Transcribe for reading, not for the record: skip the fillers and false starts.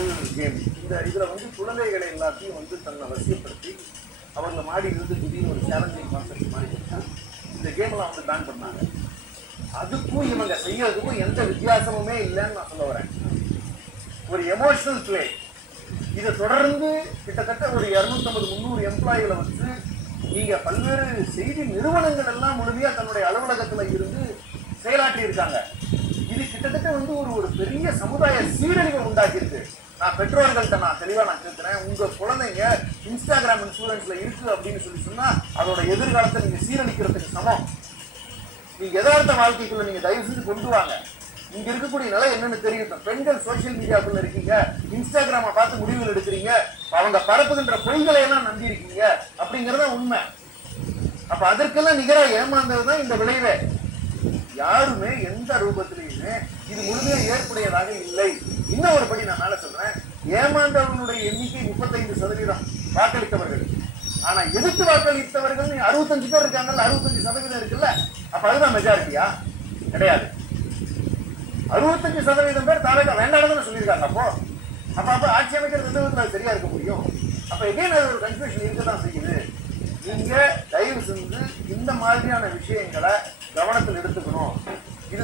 ஒரு கேம். இதுல குழந்தைகளை எல்லாத்தையும் தன்னை வசியப்படுத்தி அவர்களை மாடி இருந்து திடீர்னு ஒரு சேலஞ்சிங் கான்செப்ட் மாதிரி கொடுத்து இந்த கேம்லாம் பேன் பண்ணாங்க. அதுக்கும் இவங்க செய்யறதுக்கும் எந்த வித்தியாசமுமே இல்லைன்னு நான் சொல்ல வரேன். ஒரு எமோஷனல் பிளே. இதை தொடர்ந்து கிட்டத்தட்ட ஒரு 250-300 எம்ப்ளாயிகளை நீங்க பல்வேறு செய்தி நிறுவனங்கள் எல்லாம் முழுமையா தன்னுடைய அலுவலகத்துல இருந்து செயலாற்றி இருக்காங்க. இது கிட்டத்தட்ட ஒரு பெரிய சமுதாய சீரழிவை உண்டாக்கி இருக்கு. நான் பெற்றோர்கள்ட்ட தெளிவா கேட்கிறேன், உங்க குழந்தைங்க இன்ஸ்டாகிராம் இன்ஃபுளுன்ஸ்ல இருக்கு அப்படின்னு சொன்னா அதோட எதிர்காலத்தை நீங்க சீரழிக்கிறதுக்கு சமம். நீங்க யதார்த்த வாழ்க்கைக்குள்ள நீங்க தயவு செஞ்சு கொண்டு வாங்க. இங்க இருக்கக்கூடிய நிலை என்னன்னு தெரியட்டும். பெண்கள் சோசியல் மீடியாக்குள்ள இருக்கீங்க, இன்ஸ்டாகிராம பார்த்து முடிவுகள் எடுக்கிறீங்க, அவங்க பரப்புகின்ற பொய்களை எல்லாம் நம்பி இருக்கீங்க அப்படிங்கறத உண்மை. அப்ப அதற்கெல்லாம் நிகரா ஏமாந்ததுதான் இந்த விளைவே. யாருமே எந்த ரூபத்திலையுமே இது முழுமையா ஏற்புடையதாக இல்லை. இன்னும் ஒரு படி நான் மேல சொல்றேன், ஏமாந்தவர்களுடைய எண்ணிக்கை 35% வாக்களித்தவர்கள். ஆனா எதிர்த்து வாக்களித்தவர்கள் 65 பேர் இருக்காங்கல்ல, 65% இருக்குல்ல, அப்ப அதுதான் மெஜாரிட்டியா? கிடையாது. 65% பேர் தாவேகா வேண்டாம்னு சொல்லியிருக்காங்க. அப்ப ஆட்சி அமைக்கிறது எந்த விதத்துல சரியா இருக்க முடியும்? அப்ப எகைன் அது ஒரு கன்ஃபியூஷன் இருக்கதான் செய்யுது. நீங்க தயவு செஞ்சு இந்த மாதிரியான விஷயங்களை கவனத்தில் எடுத்துக்கணும்.